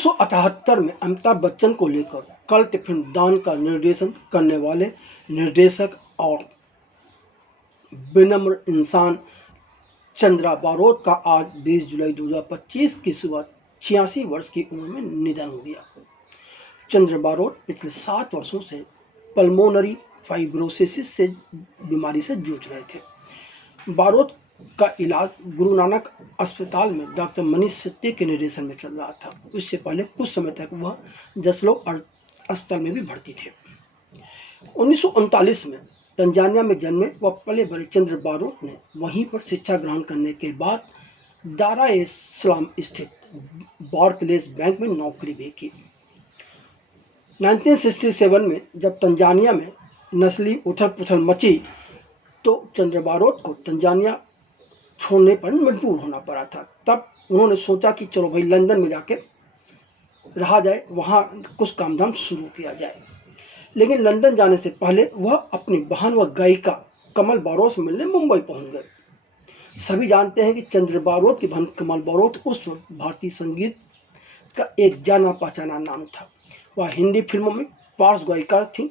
1978 में अमिताभ बच्चन को लेकर कल्ट फिल्म दान का निर्देशन करने वाले निर्देशक और विनम्र इंसान चंद्रा बारोट का आज 20 जुलाई 2025 की सुबह 86 वर्ष की उम्र में निधन हो गया। चंद्रा बारोट पिछले 7 वर्षों से पल्मोनरी फाइब्रोसिस से बीमारी से जूझ रहे थे। बारोट का इलाज गुरु नानक अस्पताल में डॉक्टर मनीष सेट्टी के निर्देशन में चल रहा था। इससे पहले कुछ समय तक वह जसलोक अस्पताल में भी भर्ती थे। 1939 में तंजानिया में जन्मे व पले बड़े चंद्र बारोट ने वहीं पर शिक्षा ग्रहण करने के बाद दारा ए सलाम स्थित बार्कलेज बैंक में नौकरी भी की। 1967 में जब तंजानिया में नस्ली उथल पुथल मची तो चंद्र बारोट को तंजानिया छोड़ने पर मजबूर होना पड़ा था। तब उन्होंने सोचा कि चलो भाई लंदन में जाके रहा जाए, वहाँ कुछ काम धाम शुरू किया जाए। लेकिन लंदन जाने से पहले वह अपनी बहन व गायिका कमल बारोट से मिलने मुंबई पहुंच गए। सभी जानते हैं कि चंद्र बारोट की बहन कमल बारोट उस वक्त भारतीय संगीत का एक जाना पहचाना नाम था। वह हिंदी फिल्मों में पार्श्व गायिका थी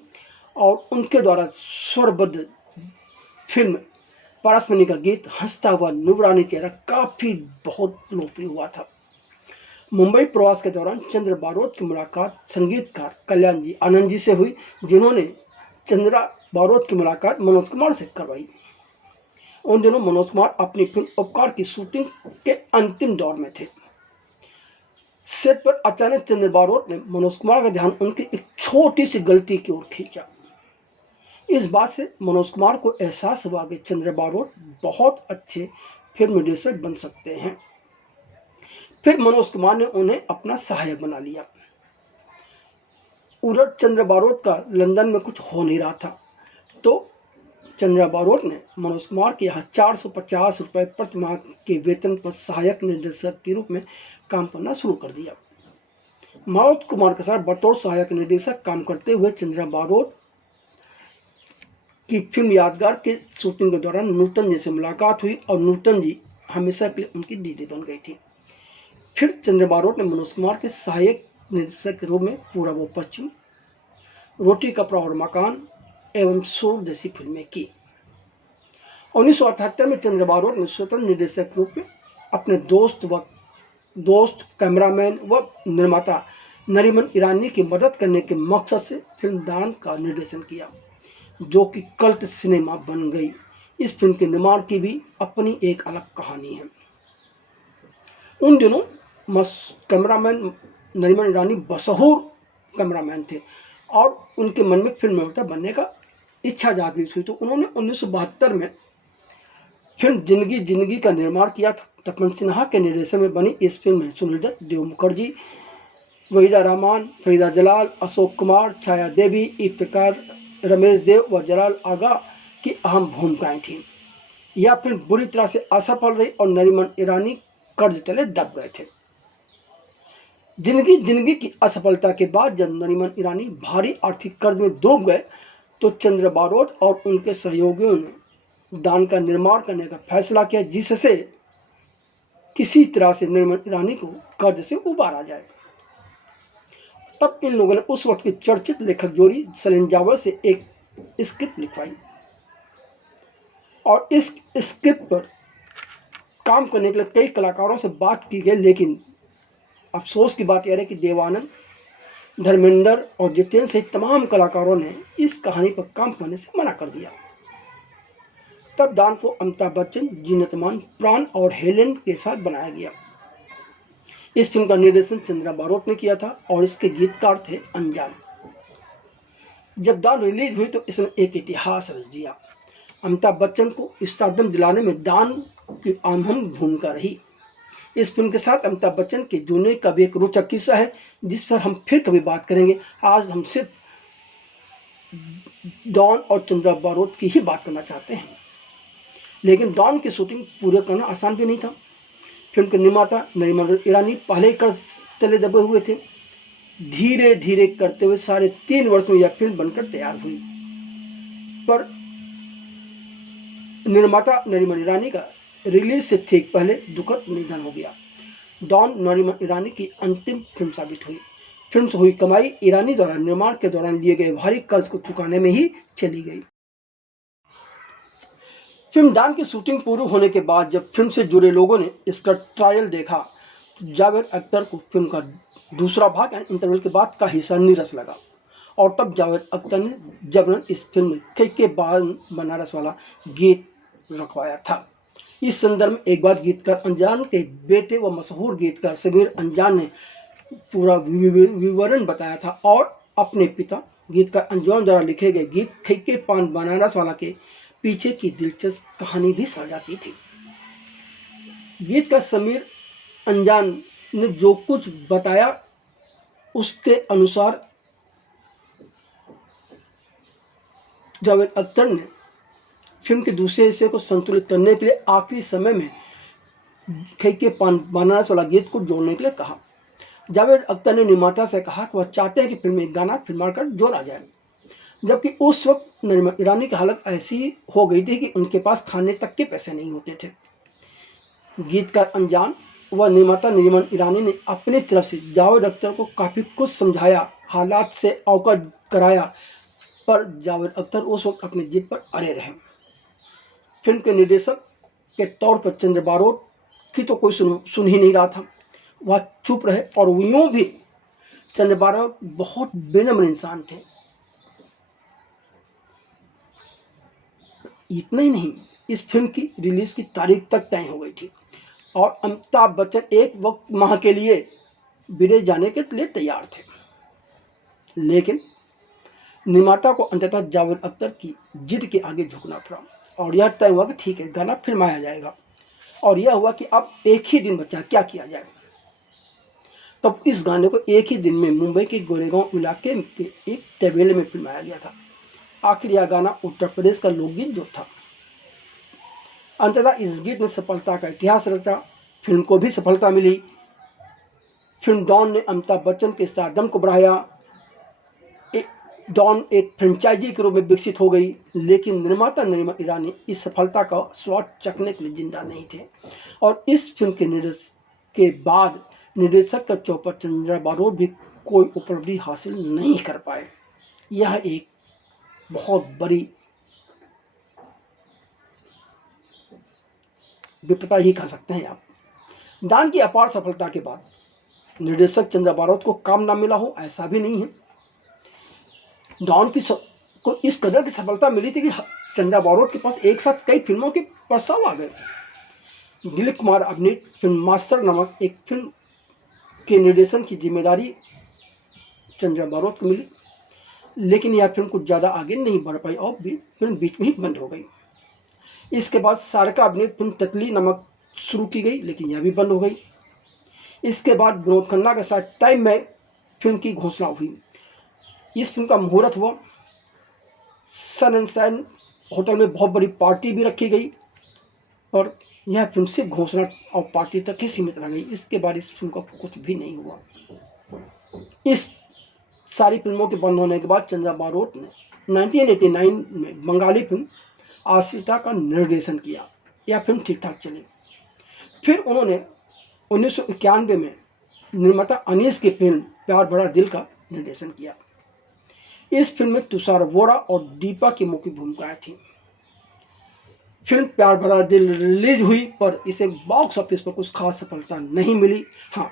और उनके द्वारा स्वरबद्ध फिल्म पारसमणि का गीत हंसता हुआ नूरानी चेहरा काफ़ी बहुत लोकप्रिय हुआ था। मुंबई प्रवास के दौरान चंद्र बारोट की मुलाकात संगीतकार कल्याण जी आनंद जी से हुई, जिन्होंने चंद्रा बारोट की मुलाकात मनोज कुमार से करवाई। उन दिनों मनोज कुमार अपनी फिल्म उपकार की शूटिंग के अंतिम दौर में थे। सेट पर अचानक चंद्र बारोट ने मनोज कुमार का ध्यान उनकी एक छोटी सी गलती की ओर खींचा। इस बात से मनोज कुमार को एहसास हुआ कि चंद्र बारोट बहुत अच्छे फिल्म निर्देशक बन सकते हैं। फिर मनोज कुमार ने उन्हें अपना सहायक बना लिया। उधर चंद्र बारोट का लंदन में कुछ हो नहीं रहा था तो चंद्र बारोट ने मनोज कुमार के यहाँ 450 रुपये प्रति माह के वेतन पर सहायक निर्देशक के रूप में काम करना शुरू कर दिया। मनोज कुमार के साथ बतौर सहायक निर्देशक काम करते हुए चंद्र बारोट की फिल्म यादगार के शूटिंग के दौरान नूतन जी से मुलाकात हुई और नूतन जी हमेशा के लिए उनकी दीदी बन गई थी। फिर चंद्र बारोट ने मनोज कुमार के सहायक निर्देशक के रूप में पूरब व पश्चिम, रोटी कपड़ा और मकान एवं शोर जैसी फिल्में की। 1978 में चंद्र बारोट ने स्वतंत्र निर्देशक के रूप में अपने दोस्त कैमरामैन व निर्माता नरीमन ईरानी की मदद करने के मकसद से फिल्म दान का निर्देशन किया, जो कि कल्ट सिनेमा बन गई। इस फिल्म के निर्माण की भी अपनी एक अलग कहानी है। उन दिनों कैमरामैन नरीमन ईरानी बसहूर कैमरामैन थे और उनके मन में फिल्म निर्माता बनने का इच्छा जागृत हुई तो उन्होंने 1972 में फिल्म जिंदगी का निर्माण किया था। तपन सिन्हा के निर्देशन में बनी इस फिल्म में सुनील दत्त, देव मुखर्जी, वहीदा रहमान, फरीदा जलाल, अशोक कुमार, छाया देवी, इफ्तिकार, रमेश देव व जलाल आगा की अहम भूमिकाएं थीं। यह फिल्म बुरी तरह से असफल रही और नरीमन ईरानी कर्ज तले दब गए थे। जिंदगी की असफलता के बाद जब नरीमन ईरानी भारी आर्थिक कर्ज में डूब गए तो चंद्र बारोट और उनके सहयोगियों ने दान का निर्माण करने का फैसला किया, जिससे किसी तरह से नरीमन ईरानी को कर्ज से उबारा जाए। तब इन लोगों ने उस वक्त की चर्चित लेखक जोड़ी सलीम जावेद से एक स्क्रिप्ट लिखवाई और इस स्क्रिप्ट पर काम करने के लिए कई कलाकारों से बात की गई, लेकिन अफसोस की बात यह है कि देवानंद, धर्मेंद्र और जितेंद्र सहित तमाम कलाकारों ने इस कहानी पर काम करने से मना कर दिया। तब दान को अमिताभ बच्चन, जीनत अमान, प्राण और हेलेन के साथ बनाया गया। इस फिल्म का निर्देशन चंद्रा बारोट ने किया था और इसके गीतकार थे अनजान। जब दान रिलीज हुई तो इसने एक इतिहास रच दिया। अमिताभ बच्चन को स्टारडम दिलाने में दान की अहम भूमिका रही। इस फिल्म के साथ अमिताभ बच्चन के जुड़ने का भी एक रोचक किस्सा है, जिस पर हम फिर कभी बात करेंगे। आज हम सिर्फ डॉन और चंद्रा बारोट की ही बात करना चाहते हैं। लेकिन डॉन की शूटिंग पूरा करना आसान भी नहीं था। फिल्म के निर्माता नरीमन ईरानी पहले ही कर्ज तले दबे हुए थे। धीरे धीरे करते हुए 3.5 वर्ष में यह फिल्म बनकर तैयार हुई, पर निर्माता नरीमन ईरानी का रिलीज से ठीक पहले दुखद निधन हो गया। डॉन नरीमन ईरानी की अंतिम फिल्म साबित हुई। फिल्म से हुई कमाई ईरानी द्वारा निर्माण के दौरान लिए गए भारी कर्ज को चुकाने में ही चली गई। फिल्म डॉन की शूटिंग पूरी होने के बाद जब फिल्म से जुड़े लोगों ने इसका ट्रायल देखा तो जावेद अख्तर को फिल्म का दूसरा भाग यानी इंटरवल के बाद का हिस्सा नीरस लगा और तब जावेद अख्तर ने जबरन इस फिल्म में कई के बाद बनारस वाला गीत रखवाया था। इस संदर्भ में एक बार गीतकार अंजान के बेटे व मशहूर गीतकार समीर अंजान ने पूरा विवरण बताया था और अपने पिता गीतकार अंजान द्वारा लिखे गए गीत खैके पान बनारस वाला के पीछे की दिलचस्प कहानी भी साझा की थी। गीतकार समीर अंजान ने जो कुछ बताया उसके अनुसार जावेद अख्तर ने फिल्म के दूसरे हिस्से को संतुलित करने के लिए आखिरी समय में खैके पान बनारस वाला गीत को जोड़ने के लिए कहा। जावेद अख्तर ने निर्माता से कहा कि वह चाहते हैं कि फिल्म में एक गाना फिल्मा कर जोड़ा जाए, जबकि उस वक्त नरीमन ईरानी की हालत ऐसी हो गई थी कि उनके पास खाने तक के पैसे नहीं होते थे। गीतकार अंजान व निर्माता नरीमन ईरानी ने अपनी तरफ से जावेद अख्तर को काफ़ी कुछ समझाया, हालात से अवगत कराया, पर जावेद अख्तर उस वक्त अपनी जिद पर अड़े रहे। फिल्म के निर्देशक के तौर पर चंद्र बारोट की तो कोई सुन ही नहीं रहा था, वह चुप रहे और यूँ भी चंद्र बारोट बहुत विनम्र इंसान थे। इतना ही नहीं, इस फिल्म की रिलीज की तारीख तक तय हो गई थी और अमिताभ बच्चन एक वक्त माह के लिए विदेश जाने के लिए तैयार थे, लेकिन निर्माता को अंततः जावेद अख्तर की जिद के आगे झुकना पड़ा और यह तय हुआ कि ठीक है, गाना फिल्माया जाएगा। और यह हुआ कि अब एक ही दिन बचा, क्या किया जाए। तब इस गाने को एक ही दिन में मुंबई के गोरेगांव इलाके के एक तबेले में फिल्माया गया था। आखिर यह गाना उत्तर प्रदेश का लोकगीत जो था। अंततः इस गीत ने सफलता का इतिहास रचा, फिल्म को भी सफलता मिली। फिल्म डॉन ने अमिताभ बच्चन के स्टारडम को बढ़ाया। डॉन एक फ्रेंचाइजी के रूप में विकसित हो गई, लेकिन निर्माता नरीमन ईरानी इस सफलता का स्वाद चखने के लिए जिंदा नहीं थे और इस फिल्म के निर्देश के बाद निर्देशक का चौपट चंद्र बारोट भी कोई उपलब्धि हासिल नहीं कर पाए। यह एक बहुत बड़ी विपदा ही कह सकते हैं आप। डॉन की अपार सफलता के बाद निर्देशक चंद्र बारोट को काम ना मिला हो, ऐसा भी नहीं है। डॉन को इस कदर की सफलता मिली थी कि चंद्र बारोट के पास एक साथ कई फिल्मों के प्रस्ताव आ गए। दिलीप कुमार अभिनीत फिल्म मास्टर नामक एक फिल्म के निर्देशन की जिम्मेदारी चंद्र बारोट को मिली, लेकिन यह फिल्म कुछ ज़्यादा आगे नहीं बढ़ पाई और भी फिल्म बीच में ही बंद हो गई। इसके बाद सारिका अभिनीत फिल्म तितली नमक शुरू की गई, लेकिन यह भी बंद हो गई। इसके बाद विनोद खन्ना के साथ टाइम में फिल्म की घोषणा हुई। इस फिल्म का मुहूर्त हुआ, सन एंड सैन होटल में बहुत बड़ी पार्टी भी रखी गई, पर यह फिल्म सिर्फ घोषणा और पार्टी तक ही सीमित रह गई। इसके बाद इस फिल्म का कुछ भी नहीं हुआ। इस सारी फिल्मों के बंद होने के बाद चंद्र बारोट ने 1989 में बंगाली फिल्म आश्रिता का निर्देशन किया। यह फिल्म ठीक ठाक चली। फिर उन्होंने 1991 में निर्माता अनीस की फिल्म प्यार भरा दिल का निर्देशन किया। इस फिल्म में तुषार वोरा और दीपा की मुख्य भूमिकाएं थीं। फिल्म प्यार भरा दिल रिलीज हुई, पर इसे बॉक्स ऑफिस पर कुछ खास सफलता नहीं मिली। हाँ,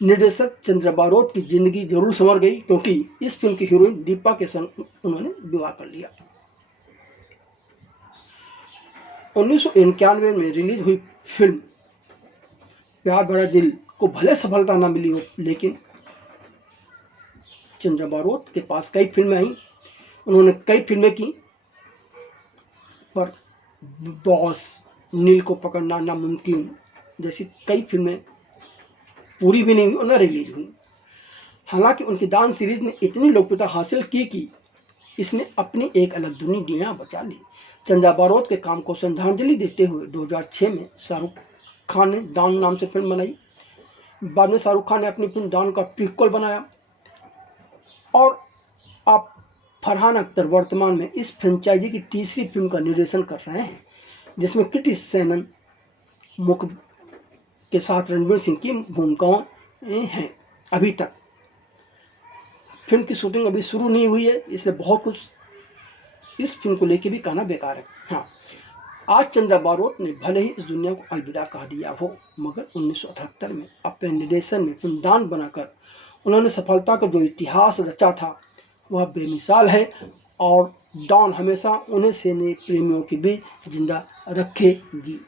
निर्देशक चंद्र बारोट की जिंदगी जरूर संवर गई, क्योंकि इस फिल्म की हीरोइन दीपा के संग उन्होंने विवाह कर लिया। 1991 में रिलीज हुई फिल्म प्यार भरा दिल को भले सफलता ना मिली हो, लेकिन चंद्र बारोट के पास कई फिल्में आई, उन्होंने कई फिल्में की, पर बॉस, नील को पकड़ना नामुमकिन जैसी कई फिल्में पूरी भी नहीं हुई और न रिलीज हुई। हालांकि उनकी डांस सीरीज ने इतनी लोकप्रियता हासिल की कि इसने अपनी एक अलग दुनिया बचा ली। चंद्र बारोट के काम को श्रद्धांजलि देते हुए 2006 में शाहरुख खान ने डॉन नाम से फिल्म बनाई। बाद में शाहरुख खान ने अपनी फिल्म डॉन का प्रीक्वल बनाया और अब फरहान अख्तर वर्तमान में इस फ्रेंचाइजी की तीसरी फिल्म का निर्देशन कर रहे हैं, जिसमें कृति सेनन मुख्य के साथ रणवीर सिंह की भूमिकाएं हैं। अभी तक फिल्म की शूटिंग अभी शुरू नहीं हुई है, इसलिए बहुत कुछ इस फिल्म को लेके भी कहना बेकार है। हाँ, आज चंद्रा बारोट ने भले ही इस दुनिया को अलविदा कह दिया हो, मगर 1978 में अपने निर्देशन में फिल्म डॉन बनाकर उन्होंने सफलता का जो इतिहास रचा था वह बेमिसाल है, और डॉन हमेशा उन्हें सिने प्रेमियों के बीच जिंदा रखेगी।